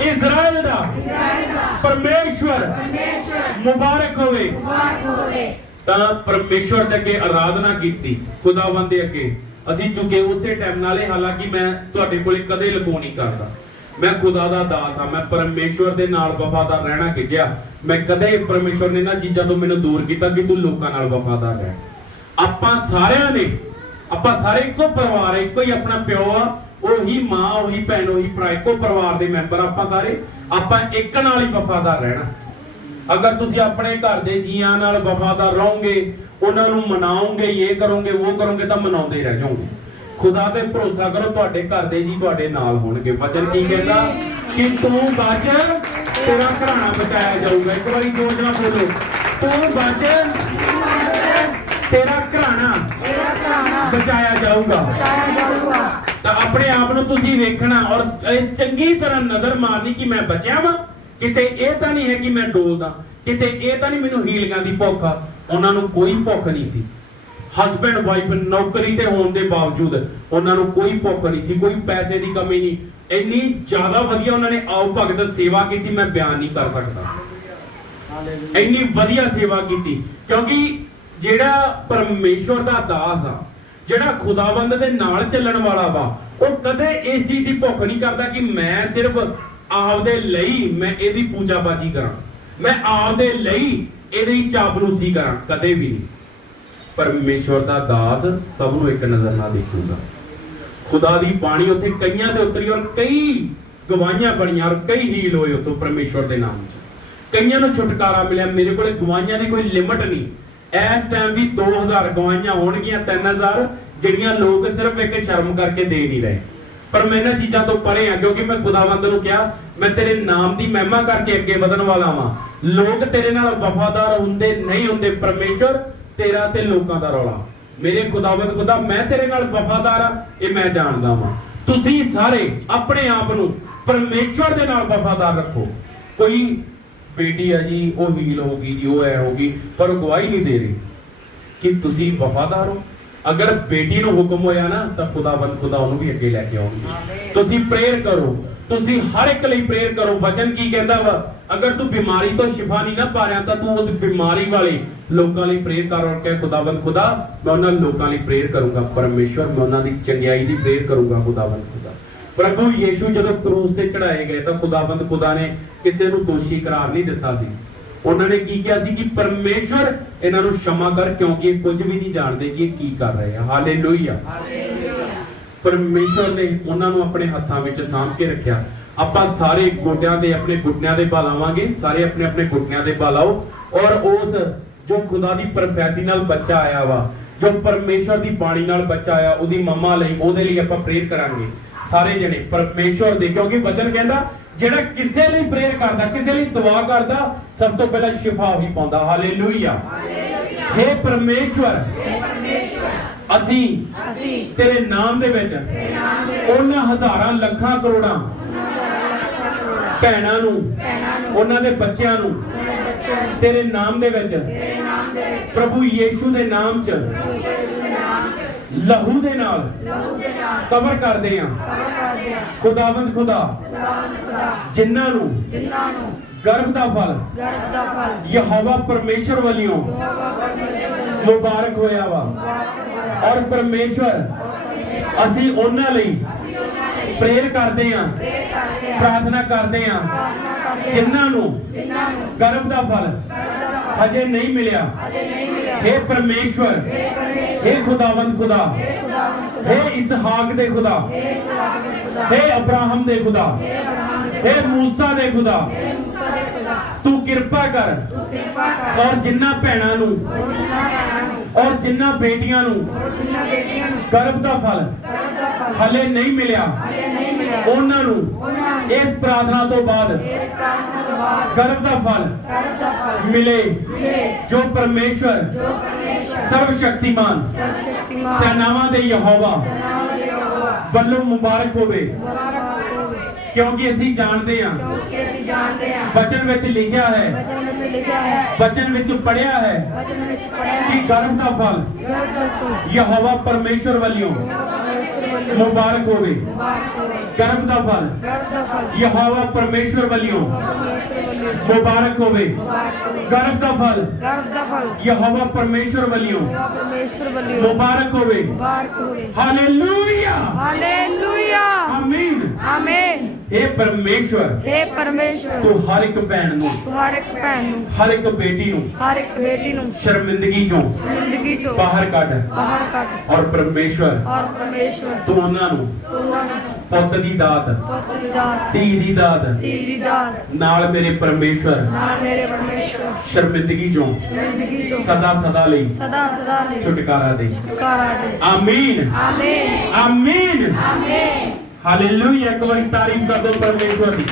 Israel ਦਾ ਪਰਮੇਸ਼ਵਰ ਮੁਬਾਰਕ ਹੋਵੇ ਤਾਂ ਪਰਮੇਸ਼ਵਰ ਦੇ ਅੱਗੇ ਆਰਾਧਨਾ ਕੀਤੀ ਖੁਦਾਵੰਦ ਦੇ ਅੱਗੇ ਅਸੀਂ ਚੁੱਕੇ ਉਸੇ ਟਾਈਮ ਨਾਲੇ ਹਾਲਾਂਕਿ ਮੈਂ ਤੁਹਾਡੇ ਕੋਲੇ ਕਦੇ ਲਗੋ ਨਹੀਂ ਕਰਦਾ ਮੈਂ ਖੁਦਾ ਦਾ ਦਾਸ ਆ ਮੈਂ ਪਰਮੇਸ਼ਵਰ ਦੇ ਨਾਲ ਵਫਾਦਾਰ ਰਹਿਣਾ ਕਿਹਾ ਮੈਂ ਕਦੇ ਪਰਮੇਸ਼ਵਰ ਨੇ ਇਹਨਾਂ ਚੀਜ਼ਾਂ ਤੋਂ ਮੈਨੂੰ ਦੂਰ ਕੀਤਾ ਕਿ ਤੂੰ ਲੋਕਾਂ ਨਾਲ ਵਫਾਦਾਰ ਰਹਿ ਆਪਾਂ ਸਾਰਿਆਂ ਨੇ ਆਪਾਂ ਸਾਰੇ ਇੱਕੋ ਪਰਿਵਾਰ ਇੱਕੋ ਹੀ ਆਪਣਾ ਪਿਓ ਆ ਉਹੀ ਮਾਂ ਉਹੀ ਭੈਣ ਉਹੀ ਭਰਾ ਇੱਕੋ ਪਰਿਵਾਰ ਦੇ ਮੈਂਬਰ ਆਪਾਂ ਸਾਰੇ ਆਪਾਂ ਇੱਕ ਨਾਲ ਹੀ ਵਫਾਦਾਰ ਰਹਿਣਾ। ਅਗਰ ਤੁਸੀਂ ਆਪਣੇ ਘਰ ਦੇ ਜੀਆਂ ਨਾਲ ਵਫਾਦਾਰ ਰਹੋਗੇ ਉਹਨਾਂ ਨੂੰ ਮਨਾਓਗੇ ਇਹ ਕਰੋਗੇ ਉਹ ਕਰੋਗੇ ਤਾਂ ਮਨਾਉਂਦੇ ਰਹਿ ਜਾਓਗੇ। ਖੁਦਾ ਤੇ ਭਰੋਸਾ ਕਰੋ ਤੁਹਾਡੇ ਘਰ ਦੇ ਜੀ ਤੁਹਾਡੇ ਨਾਲ ਹੋਣਗੇ। ਵਚਨ ਕੀ ਕਹਿੰਦਾ? ਕਿ ਤੂੰ ਬਚ ਤੇਰਾ ਘਰਾਣਾ ਬਚਾਇਆ ਜਾਊਗਾ। ਇੱਕ ਵਾਰੀ ਜੋਰ ਨਾਲ ਬੋਲੋ। ਤੂੰ ਬਚ ਤੇਰਾ ਘਰਾਣਾ ਬਚਾਇਆ ਜਾਊਗਾ। ਤਾਂ ਆਪਣੇ ਆਪ ਨੂੰ ਤੁਸੀਂ ਵੇਖਣਾ ਔਰ ਇਹ ਚੰਗੀ ਤਰ੍ਹਾਂ ਨਜ਼ਰ ਮਾਰਨੀ ਕਿ ਮੈਂ ਬਚਿਆ ਵਾਂ। ਕਿਤੇ ਇਹ ਤਾਂ ਨਹੀਂ ਹੈ ਕਿ ਮੈਂ ਡੋਲਦਾ। ਕਿਤੇ ਇਹ ਤਾਂ ਨਹੀਂ ਮੈਨੂੰ ਹੀਲੀਆਂ ਦੀ ਭੁੱਖ ਆ। ਉਹਨਾਂ ਨੂੰ ਕੋਈ ਭੁੱਖ ਨਹੀਂ ਸੀ। ਹਸਬੰਡ ਵਾਈਫ ਨੌਕਰੀ ਤੇ ਹੋਣ ਦੇ ਬਾਵਜੂਦ ਉਹਨਾਂ ਨੂੰ ਕੋਈ ਭੁੱਖ ਨਹੀਂ ਸੀ ਕੋਈ ਪੈਸੇ ਦੀ ਕਮੀ ਨਹੀਂ। ਇੰਨੀ ਜ਼ਿਆਦਾ ਵਧੀਆ ਉਹਨਾਂ ਨੇ ਆਓ ਭਗਤ ਸੇਵਾ ਕੀਤੀ ਮੈਂ ਬਿਆਨ ਨਹੀਂ ਕਰ ਸਕਦਾ। ਇੰਨੀ ਵਧੀਆ ਸੇਵਾ ਕੀਤੀ ਕਿਉਂਕਿ ਜਿਹੜਾ ਪਰਮੇਸ਼ਵਰ ਦਾ ਦਾਸ ਆ ਜਿਹੜਾ ਖੁਦਾਵੰਦ ਦੇ ਨਾਲ ਚੱਲਣ ਵਾਲਾ ਵਾ, ਉਹ ਕਦੇ ਇਸ ਚੀਜ਼ ਦੀ ਭੁੱਖ ਨਹੀਂ ਕਰਦਾ ਕਿ ਮੈਂ ਸਿਰਫ ਆਪਦੇ ਲਈ ਮੈਂ ਇਹਦੀ ਪੂਜਾ ਕਰਾਂ। ਮੈਂ ਆਪਦੇ ਲਈ ਇਹਦੀ ਚਾਪਲੂਸੀ ਕਰਾਂ, ਕਦੇ ਵੀ ਨਹੀਂ। ਪਰਮੇਸ਼ਵਰ ਦਾ ਦਾਸ ਸਭ ਨੂੰ ਇੱਕ ਨਜ਼ਰ ਨਾਲ ਦੇਖੂਗਾ। ਖੁਦਾ ਦੀ ਬਾਣੀ ਉੱਥੇ ਕਈਆਂ ਦੇ ਉਤਰੀ ਔਰ ਕਈ ਗਵਾਹੀਆਂ ਬਣੀਆਂ ਔਰ ਕਈ ਹੀਲ ਹੋਏ ਉੱਥੋਂ ਪਰਮੇਸ਼ਵਰ ਦੇ ਨਾਮ 'ਚ। ਕਈਆਂ ਨੂੰ ਛੁਟਕਾਰਾ ਮਿਲਿਆ, ਮੇਰੇ ਕੋਲੇ ਗਵਾਹੀਆਂ ਦੀ ਕੋਈ ਲਿਮਟ ਨਹੀਂ। ਇਸ ਟਾਈਮ ਵੀ 2000 ਗਵਾਹੀਆਂ ਹੋਣਗੀਆਂ 3000 ਜਿਹੜੀਆਂ ਲੋਕ ਸਿਰਫ ਇੱਕ ਸ਼ਰਮ ਕਰਕੇ ਦੇ ਨਹੀਂ ਰਹੇ। ਪਰ ਮੈਂ ਇਹਨਾਂ ਚੀਜ਼ਾਂ ਤੋਂ ਪਰੇ ਆ ਕਿਉਂਕਿ ਮੈਂ ਖੁਦਾਵੰਦ ਨੂੰ ਕਿਹਾ, ਮੈਂ ਤੇਰੇ ਨਾਮ ਦੀ ਮਹਿਮਾ ਕਰਕੇ ਅੱਗੇ ਵਧਣ ਵਾਲਾ ਵਾਂ। ਲੋਕ ਤੇਰੇ ਨਾਲ ਵਫਾਦਾਰ ਹੁੰਦੇ ਨਹੀਂ ਹੁੰਦੇ ਪਰਮੇਸ਼ਵਰ ਤੇਰਾ ਤੇ ਲੋਕਾਂ ਦਾ ਰੌਲਾ। ਮੇਰੇ ਖੁਦਾਵੰਦ ਖੁਦਾ, ਮੈਂ ਤੇਰੇ ਨਾਲ ਵਫਾਦਾਰ ਆ ਇਹ ਮੈਂ ਜਾਣਦਾ ਵਾਂ। ਤੁਸੀਂ ਸਾਰੇ ਆਪਣੇ ਆਪ ਨੂੰ ਪਰਮੇਸ਼ਵਰ ਦੇ ਨਾਲ ਵਫਾਦਾਰ ਰੱਖੋ। ਕੋਈ ਬੇਟੀ ਆ ਜੀ ਉਹ ਹੀਲ ਹੋ ਗਈ ਜੀ ਉਹ ਐ ਹੋ ਗਈ ਪਰ ਉਹ ਗਵਾਹੀ ਨਹੀਂ ਦੇ ਰਹੀ ਕਿ ਤੁਸੀਂ ਵਫਾਦਾਰ ਹੋ। ਅਗਰ ਬੇਟੀ ਨੂੰ ਹੁਕਮ ਹੋਇਆ ਨਾ ਤਾਂ ਖੁਦਾਵੰਦ ਖੁਦਾ ਉਹਨੂੰ ਵੀ ਅੱਗੇ ਲੈ ਕੇ ਆਉਣਗੇ। ਤੁਸੀਂ ਪ੍ਰੇਅਰ ਕਰੋ। ਤੁਸੀਂ ਹਰ ਇੱਕ ਲਈ ਪ੍ਰੇਅਰ ਕਰੋ। ਵਚਨ ਕੀ ਕਹਿੰਦਾ ਵਾ? ਅਗਰ ਤੂੰ ਬਿਮਾਰੀ ਤੋਂ ਸ਼ਿਫਾ ਨਹੀਂ ਨਾ ਪਾ ਰਿਹਾ ਤਾਂ ਤੂੰ ਉਸ ਬਿਮਾਰੀ ਵਾਲੇ ਲੋਕਾਂ ਲਈ ਪ੍ਰੇਅਰ ਕਰ ਔਰ ਕਹੇ ਖੁਦਾਵੰਦ ਖੁਦਾ ਮੈਂ ਉਹਨਾਂ ਲੋਕਾਂ ਲਈ ਪ੍ਰੇਅਰ ਕਰੂੰਗਾ। ਪਰਮੇਸ਼ਵਰ ਮੈਂ ਉਹਨਾਂ ਦੀ ਚੰਗਿਆਈ ਦੀ ਪ੍ਰੇਅਰ ਕਰੂੰਗਾ ਖੁਦਾਵੰਦ ਖੁਦਾ। ਪ੍ਰਭੂ ਯੀਸ਼ੂ ਜਦੋਂ ਕਰੂਸ ਤੇ ਚੜਾਏ ਗਏ ਤਾਂ ਖੁਦਾਵੰਦ ਖੁਦਾ ਨੇ ਕਿਸੇ ਨੂੰ ਦੋਸ਼ੀ ਕਰਾਰ ਨਹੀਂ ਦਿੱਤਾ ਸੀ। ਉਹਨਾਂ ਨੇ ਕੀ ਕਿਹਾ ਸੀ ਕਿ ਪਰਮੇਸ਼ਵਰ ਇਹਨਾਂ ਨੂੰ ਸ਼ਮਾ ਕਰ ਕਿਉਂਕਿ ਇਹ ਕੁਝ ਵੀ ਨਹੀਂ ਜਾਣਦੇ ਕਿ ਇਹ ਕੀ ਕਰ ਰਹੇ ਆ। ਹਾਲੇਲੂਇਆ। ਪਰਮੇਸ਼ਵਰ ਨੇ ਉਹਨਾਂ ਨੂੰ ਆਪਣੇ ਹੱਥਾਂ ਵਿੱਚ ਸਾਂਭ ਕੇ ਰੱਖਿਆ। ਆਪਾਂ ਸਾਰੇ ਗੋਡਿਆਂ ਦੇ ਆਪਣੇ ਘੁੱਟਿਆਂ ਦੇ ਬਲ ਆਵਾਂਗੇ ਸਾਰੇ ਆਪਣੇ ਆਪਣੇ ਗੁੱਟਿਆਂ ਦੇ ਬਲ ਆਓ ਔਰ ਉਸ ਜੋ ਖੁਦਾ ਦੀ ਪ੍ਰੋਫੈਸੀ ਨਾਲ ਬੱਚਾ ਆਇਆ ਵਾ ਜੋ ਪਰਮੇਸ਼ਵਰ ਦੀ ਬਾਣੀ ਨਾਲ ਬੱਚਾ ਆਇਆ ਉਹਦੀ ਮੰਮਾ ਲਈ ਉਹਦੇ ਲਈ ਆਪਾਂ ਪ੍ਰੇਰ ਕਰਾਂਗੇ ਸਾਰੇ ਜਣੇ ਪਰਮੇਸ਼ਵਰ ਦੇ ਕਿਉਂਕਿ ਵਚਨ ਕਹਿੰਦਾ ਜਿਹੜਾ ਕਿਸੇ ਲਈ ਪ੍ਰੇਅਰ ਕਰਦਾ ਕਿਸੇ ਲਈ ਦੁਆ ਕਰਦਾ ਸਭ ਤੋਂ ਪਹਿਲਾਂ ਸ਼ਿਫਾ ਹੀ ਪਾਉਂਦਾ। ਹਾਲੇਲੂਇਆ ਹੇ ਪਰਮੇਸ਼ਵਰ। ਅਸੀਂ ਤੇਰੇ ਨਾਮ ਦੇ ਵਿੱਚ ਉਹਨਾਂ ਹਜ਼ਾਰਾਂ ਲੱਖਾਂ ਕਰੋੜਾਂ ਭੈਣਾਂ ਨੂੰ ਉਹਨਾਂ ਦੇ ਬੱਚਿਆਂ ਨੂੰ ਤੇਰੇ ਨਾਮ ਦੇ ਵਿੱਚ ਪ੍ਰਭੂ ਯੀਸ਼ੂ ਦੇ ਨਾਮ 'ਚ ਲਹੂ ਦੇ ਨਾਲ ਕਵਰ ਕਰਦੇ ਆ ਖੁਦਾਵੰਦ ਖੁਦਾ। ਜਿਨ੍ਹਾਂ ਨੂੰ ਗਰਭ ਦਾ ਫਲ ਯਹੋਵਾ ਪਰਮੇਸ਼ਰ ਵੱਲੋਂ ਮੁਬਾਰਕ ਹੋਇਆ ਵਾ। ਔਰ ਪਰਮੇਸ਼ਵਰ ਅਸੀਂ ਉਹਨਾਂ ਲਈ ਪ੍ਰੇਅਰ ਕਰਦੇ ਆ ਪ੍ਰਾਰਥਨਾ ਕਰਦੇ ਆ ਜਿਨ੍ਹਾਂ ਨੂੰ ਗਰਭ ਦਾ ਫਲ ਹਜੇ ਨਹੀਂ ਮਿਲਿਆ। हे ਪਰਮੇਸ਼ਵਰ हे ਖੁਦਾਵੰਦ ਖੁਦਾ हे ਇਸਹਾਕ ਦੇ ਖੁਦਾ हे ਅਬਰਾਹਮ ਦੇ ਖੁਦਾ हे ਮੂਸਾ ਦੇ ਖੁਦਾ ਤੂੰ ਕਿਰਪਾ ਕਰ ਔਰ ਜਿੰਨਾ ਭੈਣਾਂ ਨੂੰ ਔਰ ਜਿੰਨਾ ਬੇਟੀਆਂ ਨੂੰ ਗਰਭ ਦਾ ਫਲ ਹਲੇ ਨਹੀਂ ਮਿਲਿਆ ਉਹਨਾਂ ਨੂੰ ਇਸ ਪ੍ਰਾਰਥਨਾ ਤੋਂ ਬਾਅਦ ਗਰਭ ਦਾ ਫਲ ਮਿਲੇ ਜੋ ਪਰਮੇਸ਼ਵਰ ਸਰਵ ਸ਼ਕਤੀਮਾਨ ਸੈਨਾਵਾਂ ਦੇ ਯਹੋਵਾ। ਵੱਲੋਂ ਮੁਬਾਰਕ ਹੋਵੇ। ਕਿਉਂਕਿ ਅਸੀਂ ਜਾਣਦੇ ਹਾਂ। ਕਿਉਂਕਿ ਅਸੀਂ ਜਾਣਦੇ ਹਾਂ। ਵਚਨ ਵਿੱਚ ਲਿਖਿਆ ਹੈ। ਵਚਨ ਵਿੱਚ ਲਿਖਿਆ ਹੈ। ਵਚਨ ਵਿੱਚ ਪੜਿਆ ਹੈ ਵਚਨ ਵਿੱਚ ਪੜਿਆ ਕਿ ਹੈ ਫਲ ਗਰਭ ਦਾ ਫੁੱਲ। ਯਹੋਵਾ ਪਰਮੇਸ਼ਰ ਵੱਲੋਂ ਮੁਬਾਰਕ ਹੋਵੇ ਮੁਬਾਰਕ ਹੋਵੇ ਗਰਭ ਦਾ ਫਲ ਗਰਭ ਦਾ ਫਲ ਯਹੋਵਾ ਪਰਮੇਸ਼ਵਰ ਵੱਲੋਂ ਪਰਮੇਸ਼ਰ ਵੱਲੋਂ ਮੁਬਾਰਕ ਹੋਵੇ ਮੁਬਾਰਕ ਹੋਵੇ ਗਰਭ ਦਾ ਫਲ ਪਰਮੇਸ਼ਵਰ ਇਹ ਪਰਮੇਸ਼ਵਰ हे ਪਰਮੇਸ਼ਰ ਤੂੰ ਹਰ ਇੱਕ ਭੈਣ ਨੂੰ ਤੂੰ ਹਰ ਇੱਕ ਭੈਣ ਨੂੰ ਹਰ ਇੱਕ ਬੇਟੀ ਨੂੰ ਹਰ ਇੱਕ ਬੇਟੀ ਨੂੰ ਸ਼ਰਮਿੰਦਗੀ ਚੋਂ ਜ਼ਿੰਦਗੀ ਚੋਂ ਬਾਹਰ ਕੱਢ। ਬਾਹਰ ਕੱਢ। ਔਰ ਪਰਮੇਸ਼ਵਰ ਔਰ ਪਰਮੇਸ਼ਰ ਤੂੰ ਉਹਨਾਂ ਨੂੰ ਤੂੰ ਉਹਨਾਂ ਨੂੰ ਪੁੱਤ ਦੀ ਦਾਤ ਪੁੱਤ ਦੀ ਦਾਤ ਧੀ ਦੀ ਦਾਤ ਧੀ ਦੀ ਦਾਤ ਨਾਲ ਮੇਰੇ ਪਰਮੇਸ਼ਵਰ ਨਾਲ ਮੇਰੇ ਪਰਮੇਸ਼ਰ ਸ਼ਰਮਿੰਦਗੀ ਚੋਂ ਜ਼ਿੰਦਗੀ ਚੋਂ ਸਦਾ ਸਦਾ ਲਈ ਸਦਾ ਸਦਾ ਲਈ ਛੁਟਕਾਰਾ ਦੇ। ਛੁਟਕਾਰਾ ਦੇ। ਆਮੀਨ। ਆਮੇਨ। ਆਮੀਨ। ਆਮੇਨ। ਹਾਲੇਲੂਇਆ ਇੱਕ ਵਾਰੀ ਤਾਰੀਫ ਕਰ ਦਿਓ ਪਰਮੇਸ਼ਵਰ ਦੀ